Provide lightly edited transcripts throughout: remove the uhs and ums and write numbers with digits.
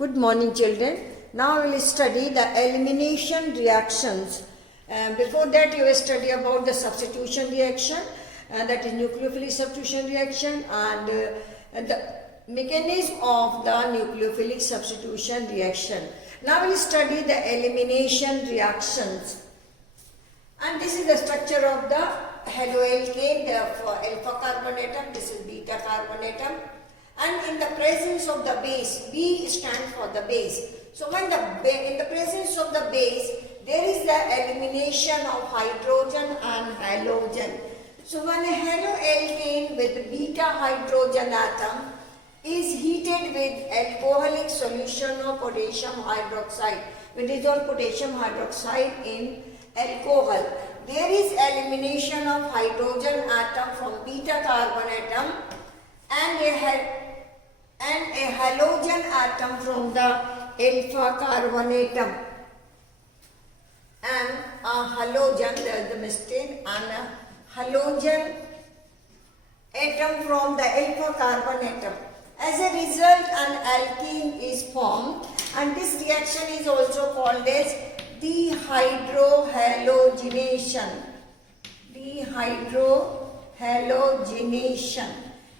Good morning, children. Now we will study the elimination reactions. Before that, you will study about the substitution reaction, that is nucleophilic substitution reaction, and the mechanism of the nucleophilic substitution reaction. Now we will study the elimination reactions. And this is the structure of the haloalkane, the alpha carbon atom, this is beta carbon atom. And in the presence of the base, B stands for the base. So when in the presence of the base, there is the elimination of hydrogen and halogen. So when a haloalkane with beta hydrogen atom is heated with alcoholic solution of potassium hydroxide, we dissolve potassium hydroxide in alcohol, there is elimination of hydrogen atom from beta carbon atom and a halogen atom from the alpha carbon atom, and a halogen, there is the mistake, and a halogen atom from the alpha carbon atom. As a result, an alkene is formed, and this reaction is also called as dehydrohalogenation. Dehydrohalogenation.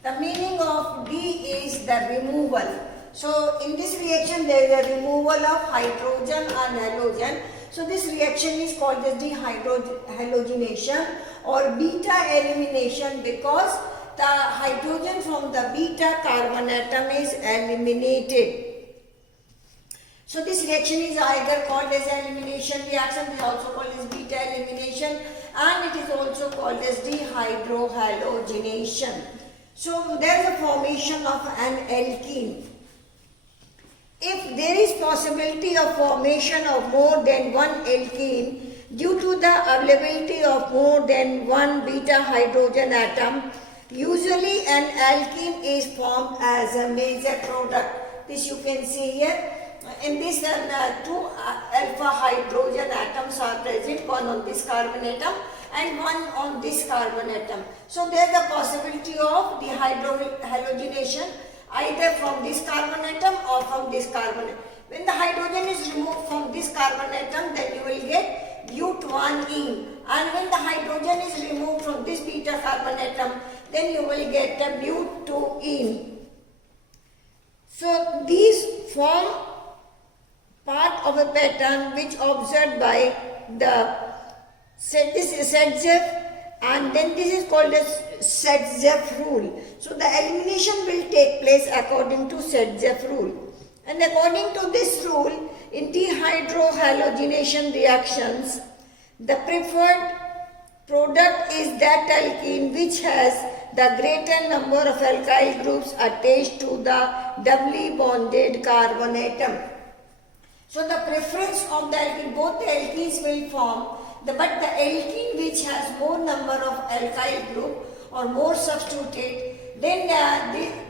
The meaning of D is the removal. So in this reaction there is a removal of hydrogen and halogen. So this reaction is called as dehydrohalogenation or beta elimination, because the hydrogen from the beta carbon atom is eliminated. So this reaction is either called as elimination reaction, it is also called as beta elimination, and it is also called as dehydrohalogenation. So there is a formation of an alkene. If there is possibility of formation of more than one alkene due to the availability of more than one beta hydrogen atom, usually an alkene is formed as a major product. This you can see here. In this, two alpha hydrogen atoms are present, one on this carbon atom and one on this carbon atom. So there is the possibility of dehydrohalogenation either from this carbon atom or from this carbon atom. When the hydrogen is removed from this carbon atom, then you will get but1ene, and when the hydrogen is removed from this beta carbon atom, then you will get the but2ene. So these form part of a pattern which observed by the Setzeff, and then this is called as Setzeff rule. So the elimination will take place according to Setzeff rule. And according to this rule, in dehydrohalogenation reactions, the preferred product is that alkene which has the greater number of alkyl groups attached to the doubly bonded carbon atom. So the preference of the alkene, both the alkenes will form, but the alkene which has more number of alkyl group or more substituted, then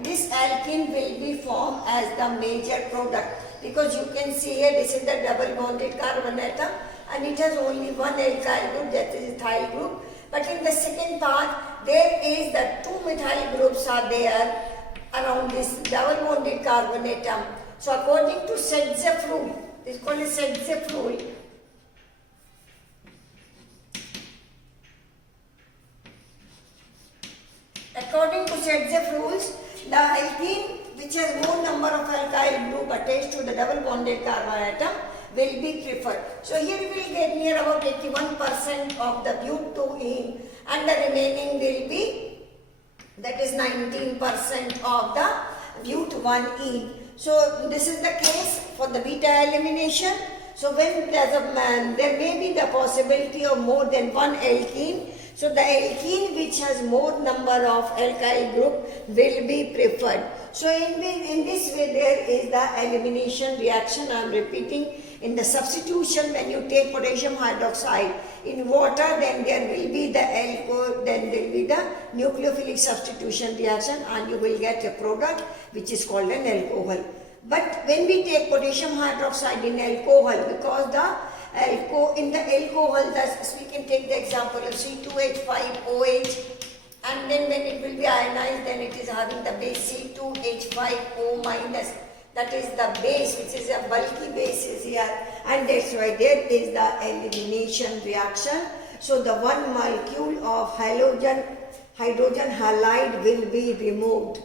this alkene will be formed as the major product. Because you can see here, this is the double bonded carbon atom and it has only one alkyl group, that is ethyl group. But in the second part, there is the two methyl groups are there around this double bonded carbon atom. So according to Setzeff rule, this is called a Setzeff rule. According to Setzeff rules, the alkene which has more number of alkyl group attached to the double bonded carbon atom will be preferred. So here we will get near about 81% of the but2ene, and the remaining will be, that is 19% of the but1ene. So this is the case for the beta elimination. So when there may be the possibility of more than one alkene, so the alkene which has more number of alkyl group will be preferred. So in this way there is the elimination reaction. I am repeating, in the substitution, when you take potassium hydroxide in water, then there will be the nucleophilic substitution reaction, and you will get a product which is called an alcohol. But when we take potassium hydroxide in alcohol, because in the alcohol, we can take the example of C2H5OH, and then when it will be ionized, then it is having the base C2H5O minus. that is the base, which is a bulky base is here, and that's why there is the elimination reaction. So the one molecule of hydrogen halide will be removed,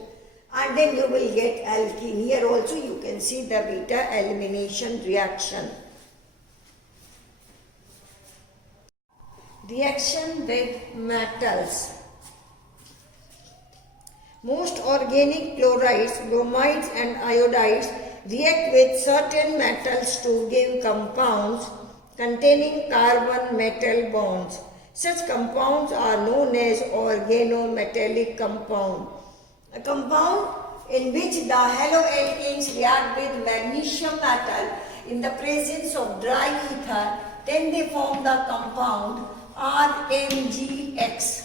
and then you will get alkene. Here also you can see the beta elimination reaction. Reaction with metals. Most organic chlorides, bromides and iodides react with certain metals to give compounds containing carbon-metal bonds. Such compounds are known as organometallic compound. A compound in which the haloalkanes react with magnesium metal in the presence of dry ether, then they form the compound RMgX.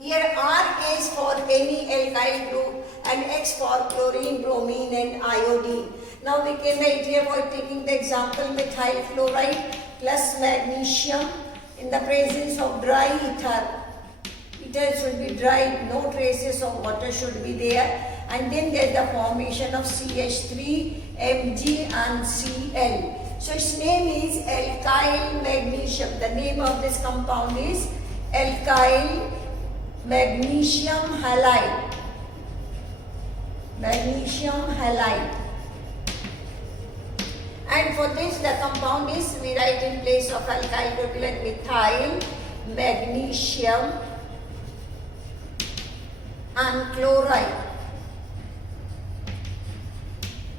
Here R is for any alkyl group and X for chlorine, bromine and iodine. Now we can write here for taking the example methyl chloride plus magnesium in the presence of dry ether. Ether should be dry, no traces of water should be there, and then there is the formation of CH3, Mg and Cl. So its name is alkyl magnesium. The name of this compound is alkyl magnesium halide. Magnesium halide. And for this the compound is, we write in place of alkyl group like methyl, magnesium and chloride.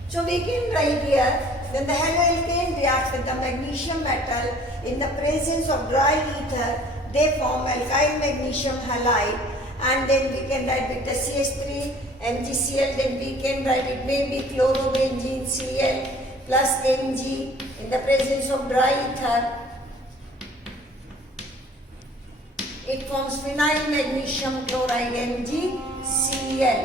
So we can write here, when the haloalkane reacts with the magnesium metal in the presence of dry ether, they form alkyl magnesium halide, and then we can write with the CH3 MgCl, then we can write it may be chlorobenzene Cl plus Mg in the presence of dry ether. It forms phenyl magnesium chloride MgCl.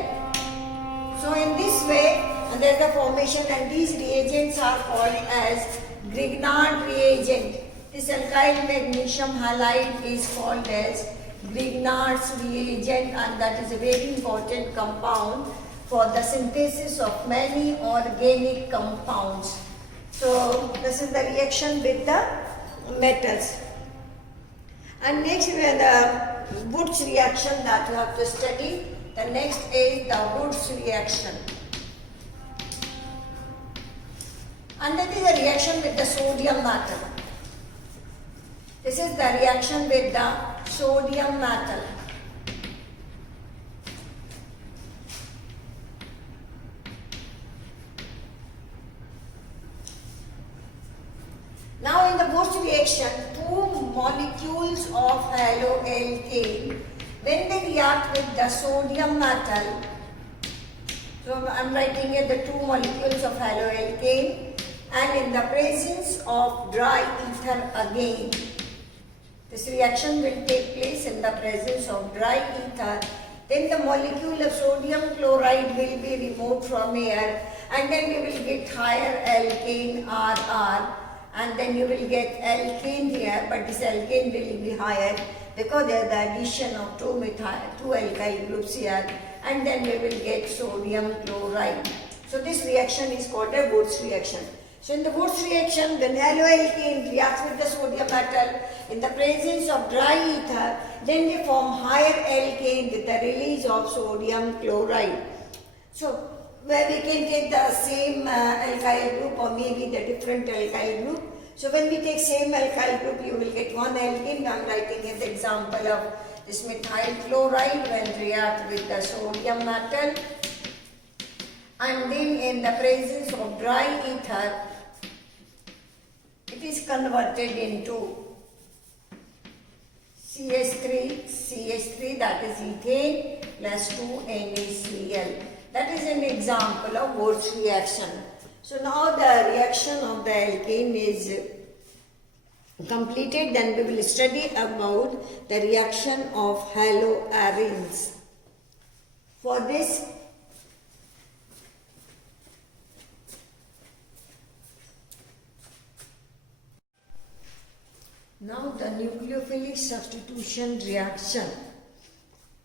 So in this way, there is the formation, and these reagents are called as Grignard reagent. This alkyl magnesium halide is called as Grignard's reagent, and that is a very important compound for the synthesis of many organic compounds. So this is the reaction with the metals. And next we have the Wurtz reaction that you have to study. The next is the Wurtz reaction. And that is a reaction with the sodium metal. This is the reaction with the sodium metal. Now in the Wurtz reaction, two molecules of haloalkane, when they react with the sodium metal, so I am writing here the two molecules of haloalkane, and in the presence of dry ether again. This reaction will take place in the presence of dry ether. Then the molecule of sodium chloride will be removed from here, and then you will get higher alkane RR, and then you will get alkane here, but this alkane will be higher because there is the addition of two alkyl groups here, and then we will get sodium chloride. So this reaction is called a Wurtz reaction. So in the Wurtz reaction, when haloalkane reacts with the sodium metal in the presence of dry ether, then they form higher alkane with the release of sodium chloride. So where we can take the same alkyl group or maybe the different alkyl group. So when we take same alkyl group, you will get one alkane. I am writing here the example of this methyl chloride when react with the sodium metal, and then in the presence of dry ether, it is converted into CH3, that is ethane plus 2 NaCl. That is an example of Wurtz reaction. So now the reaction of the alkane is completed, then we will study about the reaction of haloarenes. For this, now the nucleophilic substitution reaction.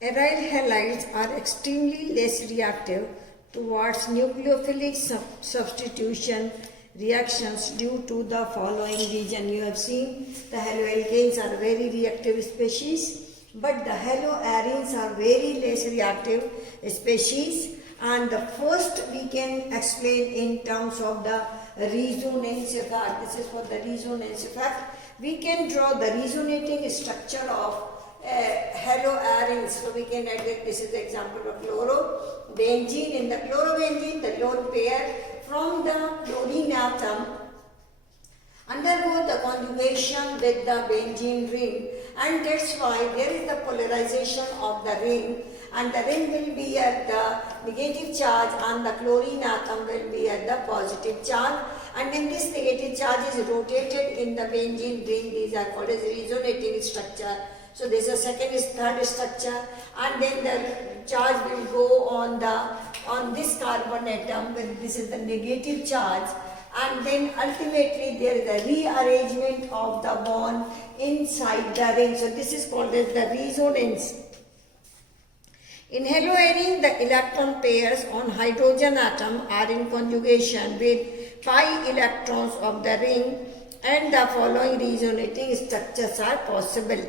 Aryl halides are extremely less reactive towards nucleophilic substitution reactions due to the following reason. You have seen the haloalkanes are very reactive species, but the haloarenes are very less reactive species. And the first we can explain in terms of the resonance effect. This is for the resonance effect. We can draw the resonating structure of haloarenes. So we can add it. This is the example of chlorobenzene. In the chlorobenzene, the lone pair from the chlorine atom undergo the conjugation with the benzene ring, and that's why there is the polarization of the ring, and the ring will be at the negative charge and the chlorine atom will be at the positive charge, and when this negative charge is rotated in the benzene ring, these are called as resonating structure. So this is third structure, and then the charge will go on this carbon atom when this is the negative charge, and then ultimately there is a rearrangement of the bond inside the ring. So this is called as the resonance. In haloarene, the electron pairs on hydrogen atom are in conjugation with pi electrons of the ring, and the following resonating structures are possible.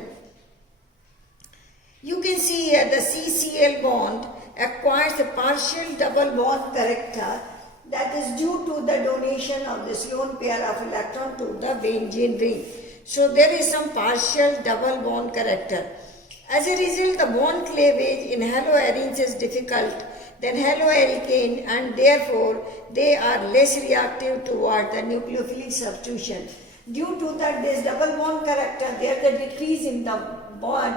You can see here the CCl bond acquires a partial double bond character, that is due to the donation of this lone pair of electron to the benzene ring. So there is some partial double bond character. As a result, the bond cleavage in haloarenes is difficult than haloalkane, and therefore they are less reactive toward the nucleophilic substitution. Due to that this double bond character, there is a decrease in the bond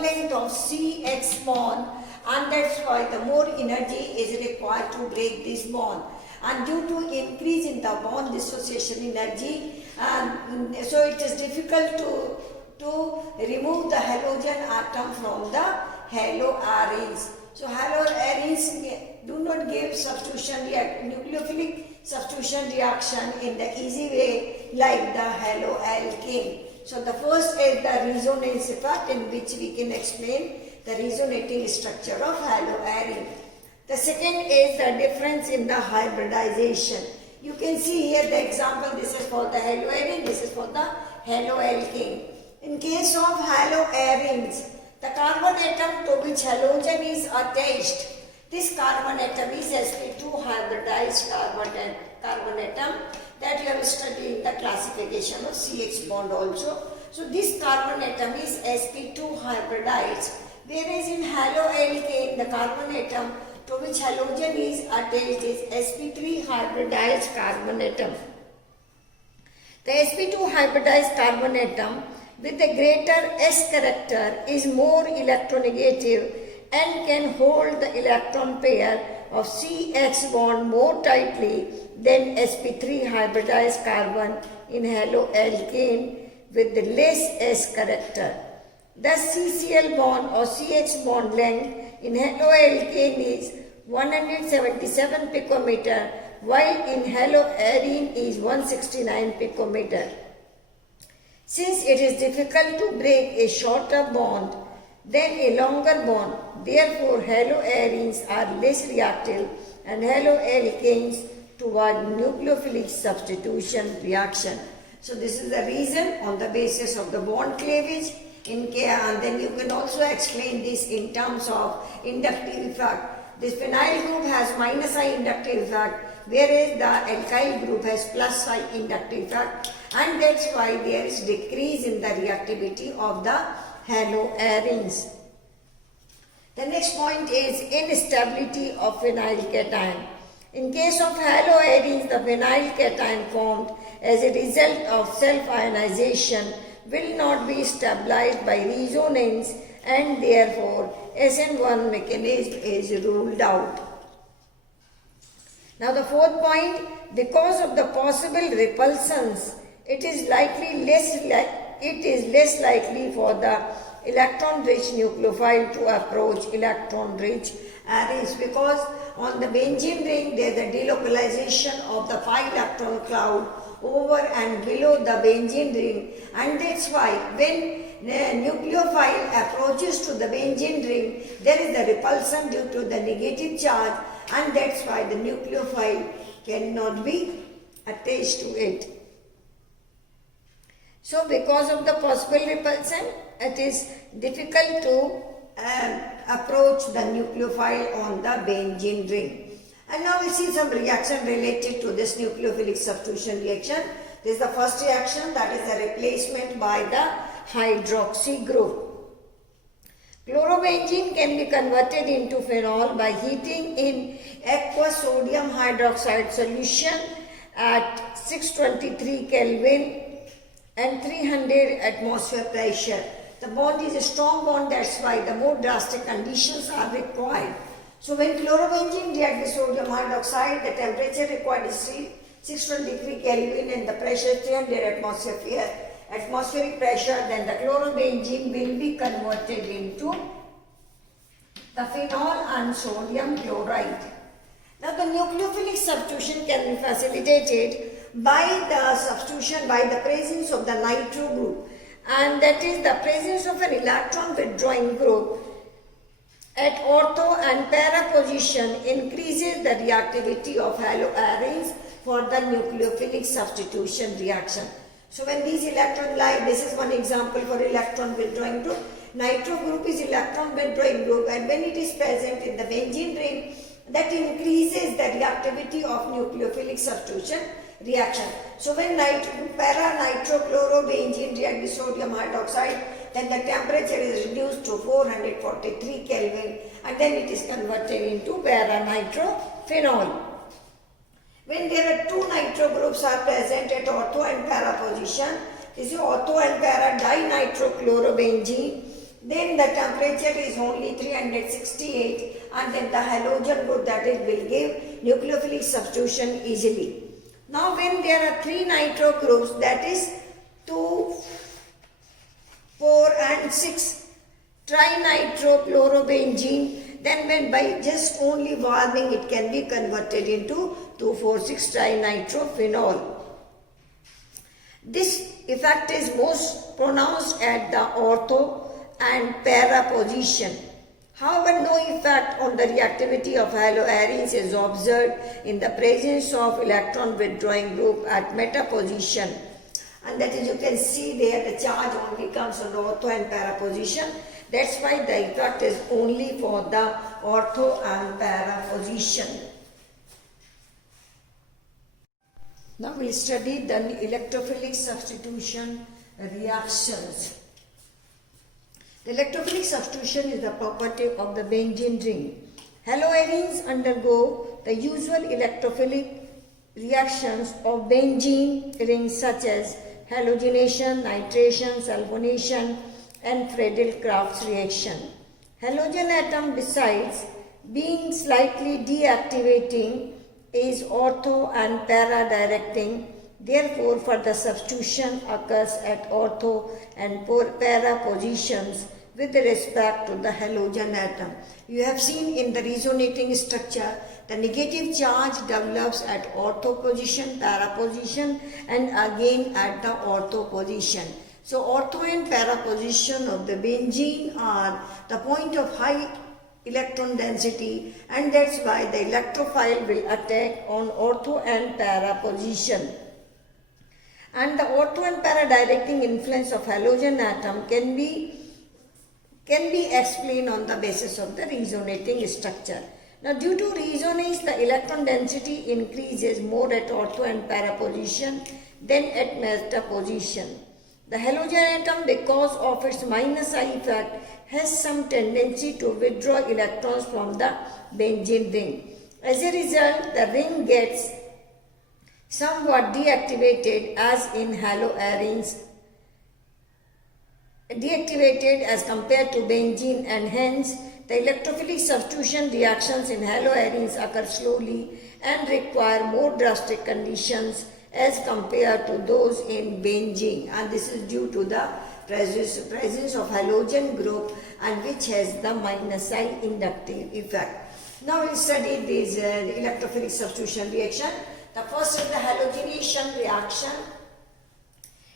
length of CX bond, and that's why the more energy is required to break this bond. And due to increase in the bond dissociation energy, so it is difficult to remove the halogen atom from the haloarenes. So haloarenes do not give nucleophilic substitution reaction in the easy way like the haloalkane. So the first is the resonance effect, in which we can explain the resonating structure of haloarene. The second is the difference in the hybridization. You can see here the example. This is for the haloarene, this is for the haloalkane. In case of haloarenes, the carbon atom to which halogen is attached, this carbon atom is sp2 hybridized carbon atom that you have studied in the classification of CH bond also. So this carbon atom is sp2 hybridized, whereas in haloalkane, the carbon atom to which halogen is attached is sp3 hybridized carbon atom. The sp2 hybridized carbon atom with a greater S character is more electronegative and can hold the electron pair of CX bond more tightly than sp3 hybridized carbon in haloalkane with the less S character. Thus CCl bond or CH bond length in haloalkane is 177 picometer, while in haloarene is 169 picometer. Since it is difficult to break a shorter bond than a longer bond, therefore haloarenes are less reactive and haloalkanes toward nucleophilic substitution reaction. So this is the reason on the basis of the bond cleavage and then you can also explain this in terms of inductive effect. This phenyl group has -I inductive effect, whereas the alkyl group has +I inductive effect, and that's why there is decrease in the reactivity of the haloarenes. The next point is instability of phenyl cation. In case of haloarenes, the phenyl cation formed as a result of self-ionization will not be stabilized by resonance, and therefore SN1 mechanism is ruled out. Now the fourth point, because of the possible repulsions, it is less likely for the electron-rich nucleophile to approach electron-rich arenes, because on the benzene ring there is a delocalization of the pi electron cloud over and below the benzene ring, and that's why when the nucleophile approaches to the benzene ring there is a repulsion due to the negative charge, and that's why the nucleophile cannot be attached to it. So because of the possible repulsion, it is difficult to approach the nucleophile on the benzene ring. And now we see some reaction related to this nucleophilic substitution reaction. This is the first reaction, that is the replacement by the hydroxy group. Chlorobenzene can be converted into phenol by heating in aqueous sodium hydroxide solution at 623 Kelvin and 300 atmosphere pressure. The bond is a strong bond, that's why the more drastic conditions are required. So when chlorobenzene reacts with sodium hydroxide, the temperature required is 623 Kelvin and the pressure is 300 atmospheric pressure, then the chlorobenzene will be converted into the phenol and sodium chloride. Now the nucleophilic substitution can be facilitated by the substitution by the presence of the nitro group, and that is the presence of an electron withdrawing group at ortho and para position increases the reactivity of haloarenes for the nucleophilic substitution reaction. So when these electrons lie, this is one example for electron withdrawing group. Nitro group is electron withdrawing group, and when it is present in the benzene ring, that increases the reactivity of nucleophilic substitution reaction. So when para-nitrochlorobenzene react with sodium hydroxide, then the temperature is reduced to 443 Kelvin and then it is converted into para-nitrophenol. When there are two nitro groups are present at ortho and para position, this is ortho and para dinitrochlorobenzene, then the temperature is only 368 and then the halogen group, that it will give nucleophilic substitution easily. Now when there are three nitro groups, that is 2, 4 and 6 trinitrochlorobenzene, then when by just only warming it can be converted into 2,4,6 trinitrophenol. This effect is most pronounced at the ortho and para position. However, no effect on the reactivity of haloarenes is observed in the presence of electron withdrawing group at meta position. And that is, you can see there the charge only comes on the ortho and para position. That's why the effect is only for the ortho and para position. Now we will study the electrophilic substitution reactions. The electrophilic substitution is the property of the benzene ring. Haloarenes undergo the usual electrophilic reactions of benzene rings such as halogenation, nitration, sulfonation and Friedel-Crafts reaction. Halogen atom, besides being slightly deactivating, is ortho and para directing. Therefore, further substitution occurs at ortho and para positions with respect to the halogen atom. You have seen in the resonating structure, the negative charge develops at ortho position, para position and again at the ortho position. So ortho and para position of the benzene are the point of high electron density, and that's why the electrophile will attack on ortho and para position. And the ortho and para directing influence of halogen atom can be explained on the basis of the resonating structure. Now, due to resonance, the electron density increases more at ortho and para position than at meta position. The halogen atom, because of its minus I effect, has some tendency to withdraw electrons from the benzene ring. As a result, the ring gets somewhat deactivated as in haloarenes, deactivated as compared to benzene, and hence the electrophilic substitution reactions in haloarenes occur slowly and require more drastic conditions as compared to those in benzene, and this is due to the presence of halogen group and which has the minus I inductive effect. Now we'll study this electrophilic substitution reaction. The first is the halogenation reaction.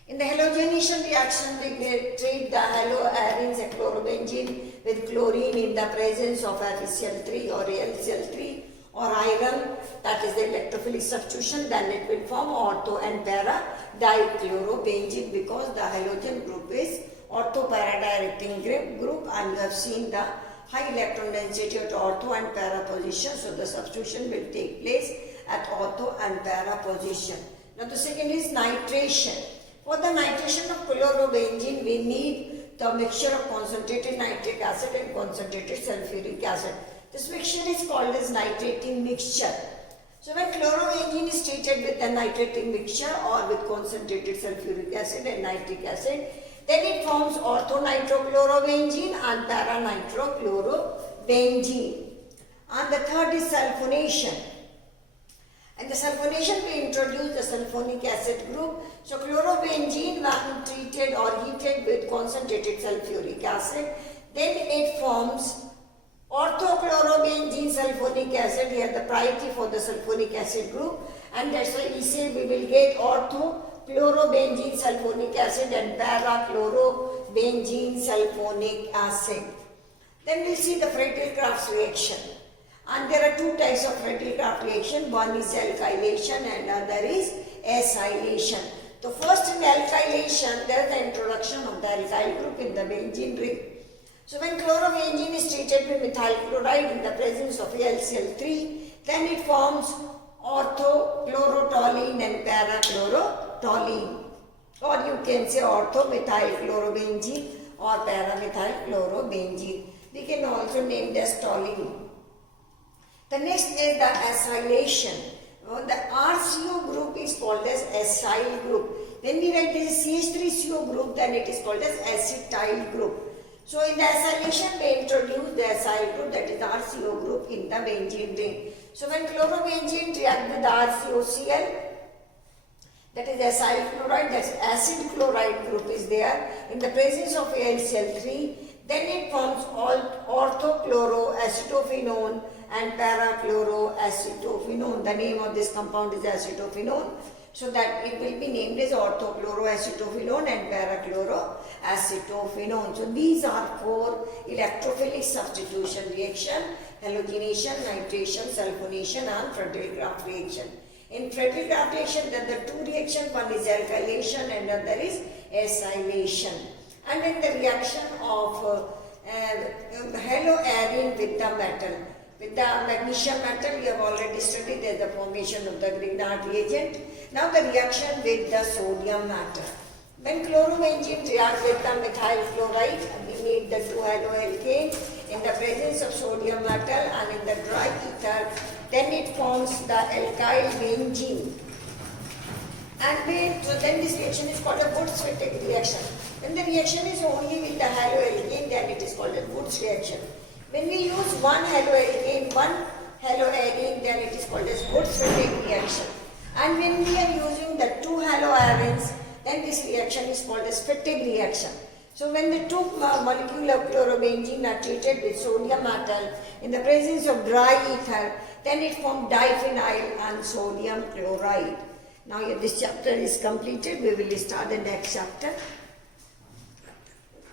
In the halogenation reaction, we treat the haloarenes chlorobenzene with chlorine in the presence of FeCl3 or AlCl3 or iron, that is the electrophilic substitution. Then it will form ortho and para dichlorobenzene because the halogen group is ortho para directing group, and you have seen the high electron density at ortho and para position. So the substitution will take place at ortho and para position. Now the second is nitration. For the nitration of chlorobenzene, we need the mixture of concentrated nitric acid and concentrated sulfuric acid. This mixture is called as nitrating mixture. So when chlorobenzene is treated with the nitrating mixture or with concentrated sulfuric acid and nitric acid, then it forms orthonitrochlorobenzene and paranitrochlorobenzene. And the third is sulfonation. And the sulfonation we introduce the sulfonic acid group. So chlorobenzene when treated or heated with concentrated sulfuric acid, then it forms orthochlorobenzene sulfonic acid. Here the priority for the sulfonic acid group, and that's why we say we will get orthochlorobenzene sulfonic acid and parachlorobenzene sulfonic acid. Then we'll see the Friedel-Crafts reaction. And there are two types of Friedel-Crafts reaction. One is alkylation and other is acylation. The first in alkylation, there is the introduction of the alkyl group in the benzene ring. So when chlorobenzene is treated with methyl chloride in the presence of AlCl3, then it forms orthochlorotoluene and parachlorotoluene. Or you can say orthomethylchlorobenzene or paramethylchlorobenzene. We can also name this toluene. The next is the acylation. The RCO group is called as acyl group. When we write this CH3CO group, then it is called as acetyl group. So in the acylation, we introduce the acyl group, that is the RCO group in the benzene ring. So when chlorobenzene reacts with the RCOCl, that is acyl chloride, that is acid chloride group is there in the presence of AlCl3, then it forms orthochloroacetophenone and parachloroacetophenone. The name of this compound is acetophenone, so that it will be named as orthochloroacetophenone and parachloroacetophenone. So these are four electrophilic substitution reaction: halogenation, nitration, sulfonation and Friedel-Crafts reaction. In Friedel-Crafts reaction, there are two reactions, one is alkylation and other is acylation. And in the reaction of haloarene with the metal, with the magnesium metal, we have already studied the formation of the Grignard reagent. Now the reaction with the sodium metal. When chlorobenzene reacts with the methyl chloride, we make the 2-haloalkane in the presence of sodium metal, and in the dry ether, then it forms the alkyl benzene. And so then this reaction is called a Wurtz-Wittig reaction. When the reaction is only with the haloalkane, then it is called a Wurtz reaction. When we use one haloarene, then it is called as Wurtz-Wittig reaction. And when we are using the two haloarenes, then this reaction is called as Wittig reaction. So when the two molecules of chlorobenzene are treated with sodium metal in the presence of dry ether, then it forms diphenyl and sodium chloride. Now this chapter is completed. We will start the next chapter.